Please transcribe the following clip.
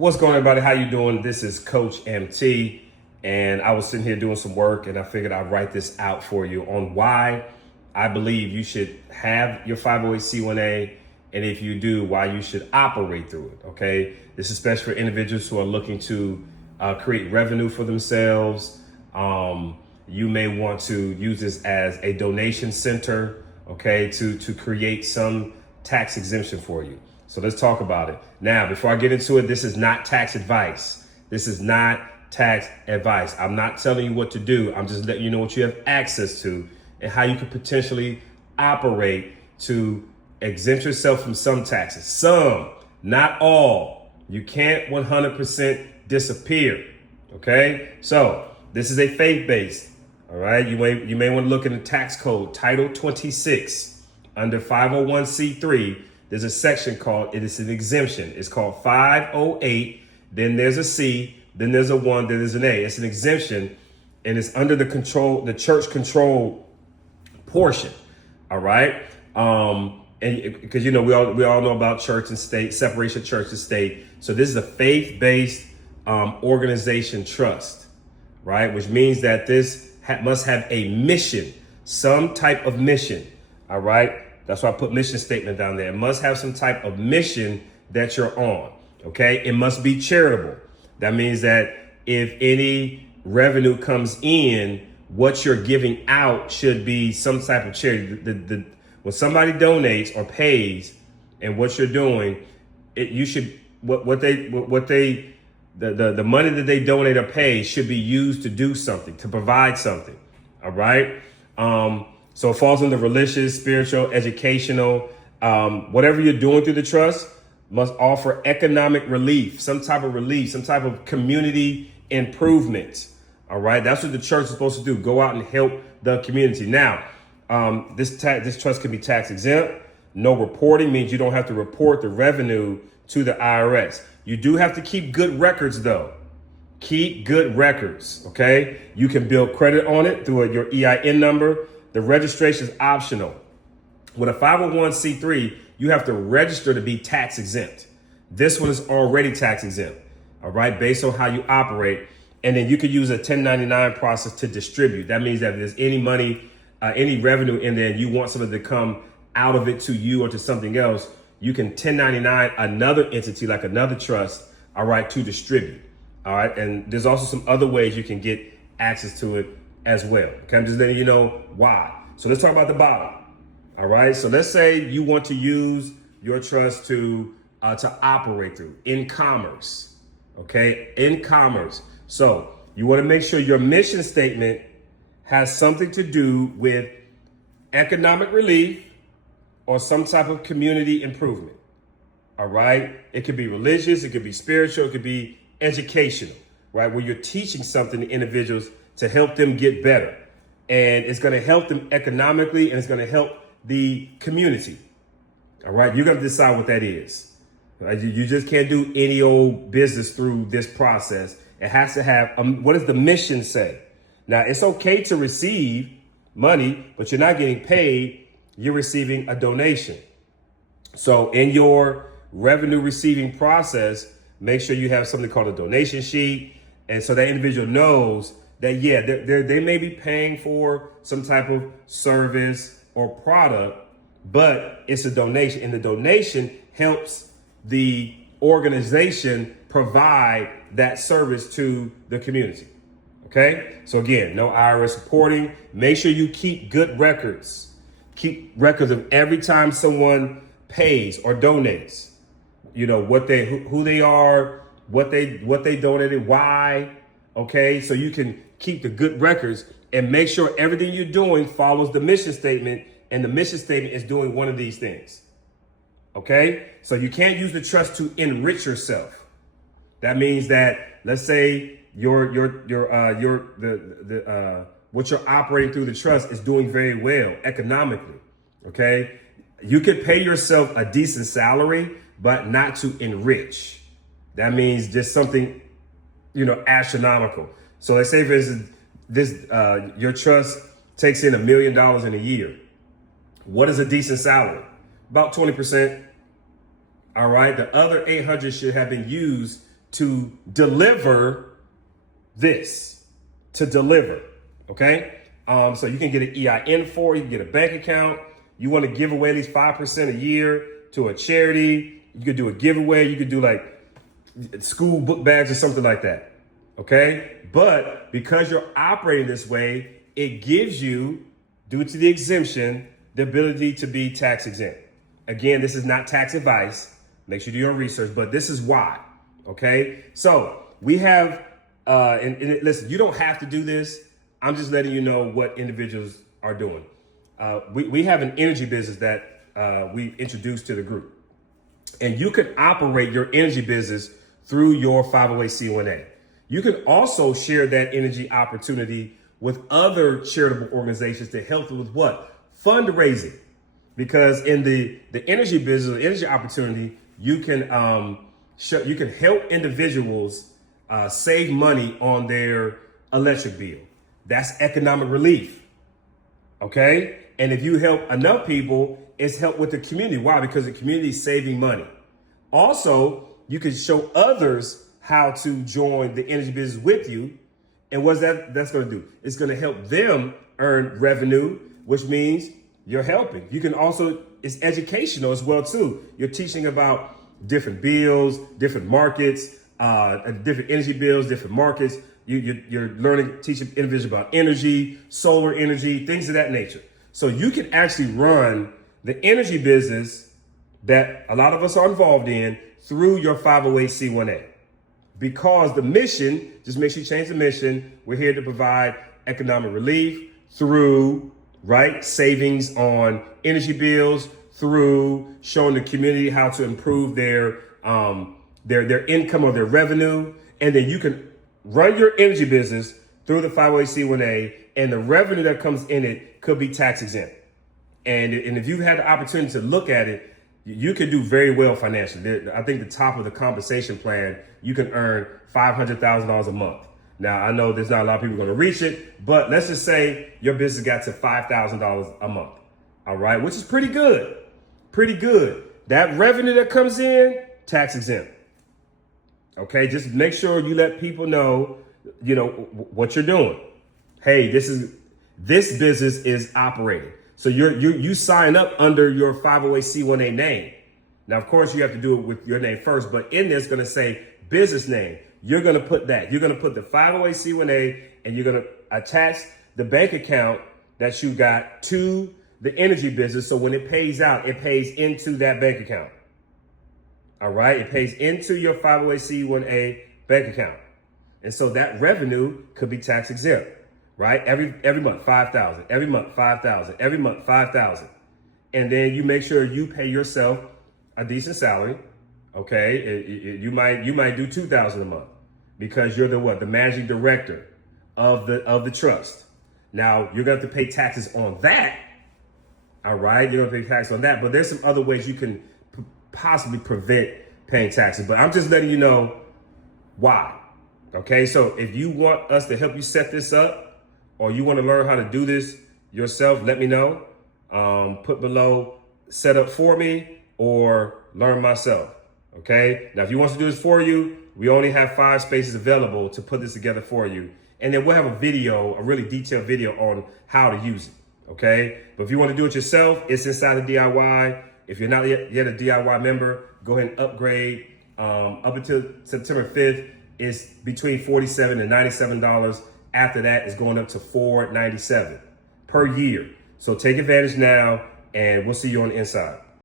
What's going on, everybody? How you doing? This is Coach MT, and I was sitting here doing some work, and I figured I'd write this out for you on why I believe you should have your 508c1a, and if you do, why you should operate through it. Okay, this is especially for individuals who are looking to create revenue for themselves. You may want to use this as a donation center, okay, to create some tax exemption for you. So let's talk about it. Now, before I get into it, this is not tax advice. This is not tax advice. I'm not telling you what to do. I'm just letting you know what you have access to and how you could potentially operate to exempt yourself from some taxes. Some, not all. You can't 100% disappear, okay? So this is a faith-based, all right? You may want to look in the tax code, Title 26, under 501c3. There's a section called, it is an exemption. It's called 508, then there's a C, then there's a 1, then there's an A. It's an exemption, and it's under the church control portion, all right? And because, we all know about church and state, separation of church and state. So this is a faith-based organization trust, right? Which means that this must have a mission, some type of mission, all right? That's why I put mission statement down there. It must have some type of mission that you're on, okay? It must be charitable. That means that if any revenue comes in, what you're giving out should be some type of charity. When somebody donates or pays, and what you're doing, the money that they donate or pay should be used to do something, to provide something, all right? So it falls into religious, spiritual, educational, whatever you're doing through the trust must offer economic relief, some type of community improvement. All right. That's what the church is supposed to do. Go out and help the community. Now, this trust can be tax exempt. No reporting means you don't have to report the revenue to the IRS. You do have to keep good records, though. Keep good records. OK, you can build credit on it through your EIN number. The registration is optional. With a 501c3, you have to register to be tax exempt. This one is already tax exempt, all right, based on how you operate. And then you could use a 1099 process to distribute. That means that if there's any money, any revenue in there, and you want something to come out of it to you or to something else, you can 1099 another entity, like another trust, all right, to distribute, all right. And there's also some other ways you can get access to it as well. Okay, I'm just letting you know why. So let's talk about the bottom. All right. So let's say you want to use your trust to operate through in commerce. Okay, in commerce. So you want to make sure your mission statement has something to do with economic relief or some type of community improvement. All right. It could be religious, it could be spiritual, it could be educational, right? Where you're teaching something to individuals to help them get better. And it's going to help them economically, and it's going to help the community. All right. You're going to decide what that is. Right? You just can't do any old business through this process. It has to have, what does the mission say? Now, it's okay to receive money, but you're not getting paid. You're receiving a donation. So in your revenue receiving process, make sure you have something called a donation sheet. And so that individual knows that, yeah, they may be paying for some type of service or product, but it's a donation. And the donation helps the organization provide that service to the community. Okay? So again, no IRS reporting. Make sure you keep good records. Keep records of every time someone pays or donates. You know, who they are, what they donated, why. Okay? So you can keep the good records and make sure everything you're doing follows the mission statement, and the mission statement is doing one of these things. Okay? So you can't use the trust to enrich yourself. That means that, let's say what you're operating through the trust is doing very well economically. Okay? You could pay yourself a decent salary, but not to enrich. That means just something, astronomical. So let's say, for instance, your trust takes in $1 million in a year. What is a decent salary? About 20%. All right. The other 800 should have been used to deliver this, to deliver, okay? So you can get an EIN for it, you can get a bank account. You want to give away at least 5% a year to a charity. You could do a giveaway. You could do like school book bags or something like that, okay? But because you're operating this way, it gives you, due to the exemption, the ability to be tax exempt. Again, this is not tax advice. Make sure you do your research, but this is why, okay? So we have, and listen, you don't have to do this. I'm just letting you know what individuals are doing. We have an energy business that we introduced to the group. And you can operate your energy business through your 508c1a. You can also share that energy opportunity with other charitable organizations to help with what? Fundraising. Because in the energy business, the energy opportunity, you can help individuals save money on their electric bill. That's economic relief, okay? And if you help enough people, it's help with the community. Why? Because the community is saving money. Also, you can show others how to join the energy business with you. And what's that's going to do? It's going to help them earn revenue, which means you're helping. You can also, it's educational as well too. You're teaching about different bills, different markets, different energy bills, different markets. You're learning, teaching individuals about energy, solar energy, things of that nature. So you can actually run the energy business that a lot of us are involved in through your 508c1a. Because the mission, just make sure you change the mission. We're here to provide economic relief through, right, savings on energy bills, through showing the community how to improve their income or their revenue. And then you can run your energy business through the 508c1a, and the revenue that comes in it could be tax exempt. And if you've had the opportunity to look at it, you can do very well financially. I think the top of the compensation plan, you can earn $500,000 a month. Now, I know there's not a lot of people going to reach it, but let's just say your business got to $5,000 a month. All right, which is pretty good. Pretty good. That revenue that comes in, tax exempt. Okay, just make sure you let people know, what you're doing. Hey, this business is operating. So you sign up under your 508c1a name. Now, of course, you have to do it with your name first, but in there it's going to say business name. You're going to put that. You're going to put the 508c1a, and you're going to attach the bank account that you got to the energy business. So when it pays out, it pays into that bank account. All right. It pays into your 508c1a bank account. And so that revenue could be tax exempt, right? Every month, 5,000, every month, 5,000, every month, 5,000. And then you make sure you pay yourself a decent salary. Okay. You might do 2,000 a month because you're the managing director of the trust. Now you're going to have to pay taxes on that. All right. You're going to pay taxes on that, but there's some other ways you can possibly prevent paying taxes, but I'm just letting you know why. Okay, so if you want us to help you set this up, or you want to learn how to do this yourself, let me know. Put below set up for me or learn myself. Okay, now if you want to do this for you, we only have 5 spaces available to put this together for you, and then we'll have a really detailed video on how to use it. Okay, but if you want to do it yourself, it's inside of DIY. If you're not yet a DIY member, go ahead and upgrade. Up until September 5th, it's between $47 and $97. After that, it's going up to $497 per year. So take advantage now, and we'll see you on the inside.